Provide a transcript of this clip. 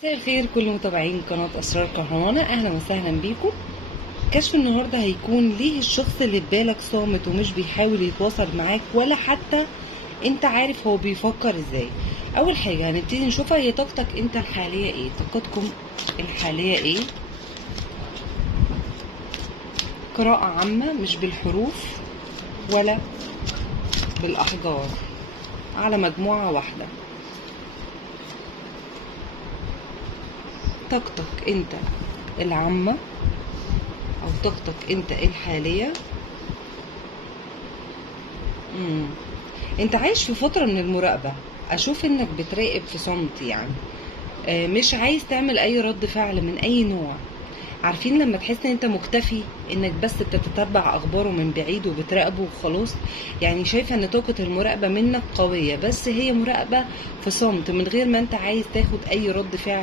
مساء الخير كل متابعين قناة أسرار كهربانة، أهلا وسهلا بيكم. كشف النهاردة هيكون ليه الشخص اللي في بالك صامت ومش بيحاول يتواصل معاك ولا حتى انت عارف هو بيفكر ازاي. أول حاجة هنبتدي نشوفها هي طاقتك انت الحالية ايه، طاقتكم الحالية ايه. قراءة عامة مش بالحروف ولا بالأحجار، على مجموعة واحدة. طاقتك انت العامة او طاقتك انت الحالية. انت عايش في فترة من المراقبة، اشوف انك بتراقب في صمت يعني. مش عايز تعمل اي رد فعل من اي نوع. عارفين لما تحس ان انت مختفي، انك بس بتتتبع اخباره من بعيد وبتراقبه وخلاص. يعني شايفة ان طاقة المراقبة منك قوية، بس هي مراقبة في صمت من غير ما انت عايز تاخد اي رد فعل